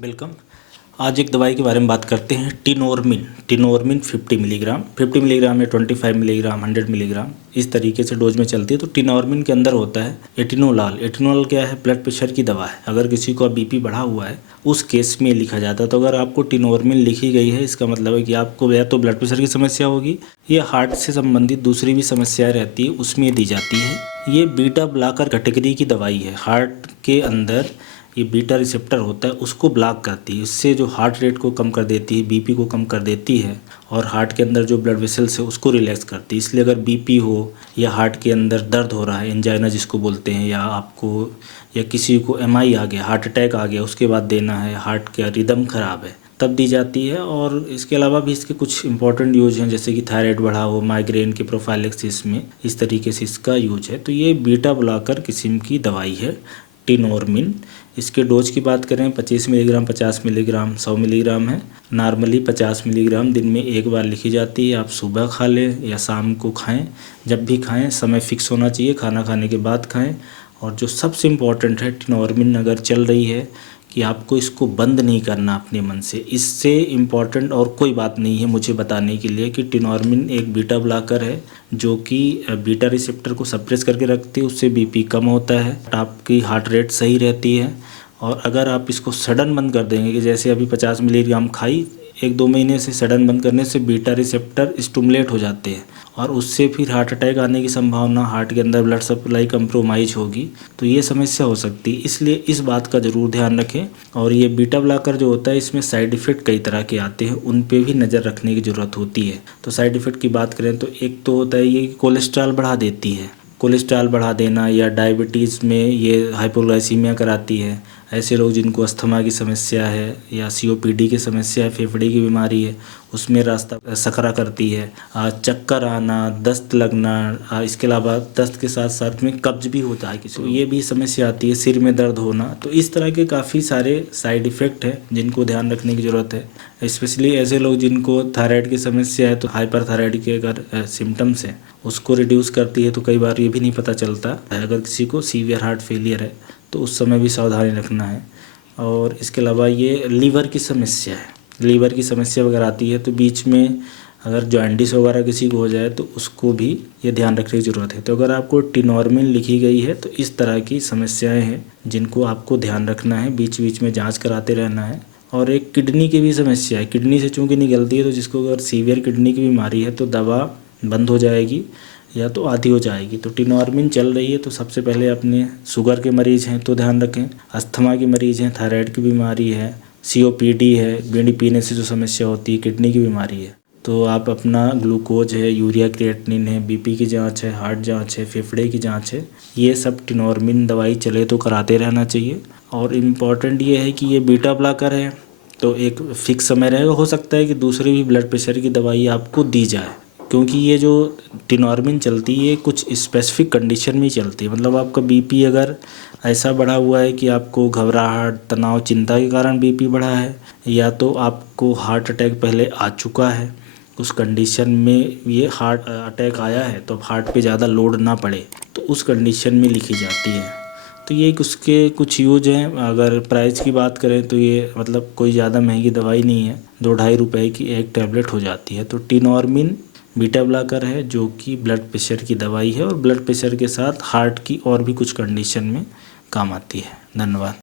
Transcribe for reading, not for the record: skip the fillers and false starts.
Welcome. आज एक दवाई के बारे में बात करते हैं, टिनोरमिन 50 मिलीग्राम। 50 मिलीग्राम या 25 मिलीग्राम, 100 मिलीग्राम, इस तरीके से डोज में चलती है। तो टिनोरमिन के अंदर होता है एटिनोलाल। एटिनोलाल क्या है? ब्लड प्रेशर की दवा है। अगर किसी को बीपी बढ़ा हुआ है उस केस में लिखा जाता है। तो अगर आपको टिनोरमिन लिखी गई है, इसका मतलब है कि आपको या तो ब्लड प्रेशर की समस्या होगी या हार्ट से संबंधित दूसरी भी समस्याएं रहती है, उसमें दी जाती है। ये बीटा ब्लॉकर कैटेगरी की दवाई है। हार्ट के अंदर ये बीटा रिसेप्टर होता है, उसको ब्लॉक करती है। इससे जो हार्ट रेट को कम कर देती है, बीपी को कम कर देती है और हार्ट के अंदर जो ब्लड वेसल्स है उसको रिलैक्स करती है। इसलिए अगर बीपी हो या हार्ट के अंदर दर्द हो रहा है, एंजाइना जिसको बोलते हैं, या किसी को एमआई आ गया, हार्ट अटैक आ गया, उसके बाद देना है, हार्ट का रिदम ख़राब है, तब दी जाती है। और इसके अलावा भी इसके कुछ इंपॉर्टेंट यूज हैं, जैसे कि थायराइड बढ़ा हो, माइग्रेन के प्रोफाइलेक्सिस में इस तरीके से इसका यूज है। तो ये बीटा ब्लॉकर किस्म की दवाई है टिनोरमिन। इसके डोज की बात करें, 25 मिलीग्राम, 50 मिलीग्राम, 100 मिलीग्राम है। नॉर्मली 50 मिलीग्राम दिन में एक बार लिखी जाती है। आप सुबह खा लें या शाम को खाएं, जब भी खाएं समय फिक्स होना चाहिए, खाना खाने के बाद खाएं। और जो सबसे इम्पॉर्टेंट है, टिनोरमिन अगर चल रही है कि आपको इसको बंद नहीं करना अपने मन से। इससे इम्पॉर्टेंट और कोई बात नहीं है मुझे बताने के लिए कि टिनोरमिन एक बीटा ब्लॉकर है जो कि बीटा रिसेप्टर को सप्रेस करके रखती है। उससे बीपी कम होता है, आपकी हार्ट रेट सही रहती है। और अगर आप इसको सडन बंद कर देंगे कि जैसे अभी 50 मिलीग्राम खाई, 1-2 महीने से सडन बंद करने से बीटा रिसेप्टर स्टिमुलेट हो जाते हैं और उससे फिर हार्ट अटैक आने की संभावना, हार्ट के अंदर ब्लड सप्लाई कंप्रोमाइज होगी, तो ये समस्या हो सकती है। इसलिए इस बात का ज़रूर ध्यान रखें। और ये बीटा ब्लॉकर जो होता है, इसमें साइड इफ़ेक्ट कई तरह के आते हैं, उन पे भी नज़र रखने की ज़रूरत होती है। तो साइड इफ़ेक्ट की बात करें तो एक तो होता है ये कोलेस्ट्रॉल बढ़ा देती है, कोलेस्ट्रॉल बढ़ा देना, या डायबिटीज़ में ये हाइपोग्लाइसीमिया कराती है। ऐसे लोग जिनको अस्थमा की समस्या है या सीओपीडी की समस्या है, फेफड़े की बीमारी है, उसमें रास्ता सकरा करती है। चक्कर आना, दस्त लगना, इसके अलावा दस्त के साथ साथ में कब्ज भी होता है किसी को, ये भी समस्या आती है। सिर में दर्द होना, तो इस तरह के काफ़ी सारे साइड इफ़ेक्ट हैं जिनको ध्यान रखने की ज़रूरत है। स्पेशली ऐसे लोग जिनको थायराइड की समस्या है, तो हाइपरथायराइड के अगर सिम्टम्स हैं उसको रिड्यूस करती है। तो कई बार ये भी नहीं पता चलता है। अगर किसी को सीवियर हार्ट फेलियर है तो उस समय भी सावधानी रखना है। और इसके अलावा ये लीवर की समस्या है, लीवर की समस्या वगैरह आती है तो बीच में अगर जॉन्डिस वगैरह किसी को हो जाए तो उसको भी ये ध्यान रखने की ज़रूरत है। तो अगर आपको टिनोरमिन लिखी गई है तो इस तरह की समस्याएं हैं जिनको आपको ध्यान रखना है, बीच बीच में जांच कराते रहना है। और एक किडनी की भी समस्या है, किडनी से चूँकि निकलती है, तो जिसको अगर सीवियर किडनी की बीमारी है तो दवा बंद हो जाएगी या तो आधी हो जाएगी। तो टिनोरमिन चल रही है तो सबसे पहले अपने शुगर के मरीज़ हैं तो ध्यान रखें, अस्थमा के मरीज़ हैं, थायराइड की बीमारी है, सीओपीडी है, बीड़ी पीने से जो समस्या होती है, किडनी की बीमारी है, तो आप अपना ग्लूकोज है, यूरिया क्रिएटिनिन है, बीपी की जांच है, हार्ट जांच है, फेफड़े की जांच है, ये सब टिनोरमिन दवाई चले तो कराते रहना चाहिए। और इम्पॉर्टेंट ये है कि ये बीटा ब्लॉकर है तो एक फ़िक्स समय रहेगा। हो सकता है कि दूसरी भी ब्लड प्रेशर की दवाई आपको दी जाए, क्योंकि ये जो टिनोरमिन चलती है कुछ स्पेसिफिक कंडीशन में चलती है। मतलब आपका बीपी अगर ऐसा बढ़ा हुआ है कि आपको घबराहट, तनाव, चिंता के कारण बीपी बढ़ा है, या तो आपको हार्ट अटैक पहले आ चुका है, उस कंडीशन में ये हार्ट अटैक आया है तो अब हार्ट पे ज़्यादा लोड ना पड़े, तो उस कंडीशन में लिखी जाती है। तो ये उसके कुछ यूज हैं। अगर प्राइस की बात करें तो ये मतलब कोई ज़्यादा महंगी दवाई नहीं है, 2-2.5 रुपए की एक टैबलेट हो जाती है। तो टिनोरमिन बीटा ब्लॉकर है जो कि ब्लड प्रेशर की दवाई है और ब्लड प्रेशर के साथ हार्ट की और भी कुछ कंडीशन में काम आती है। धन्यवाद।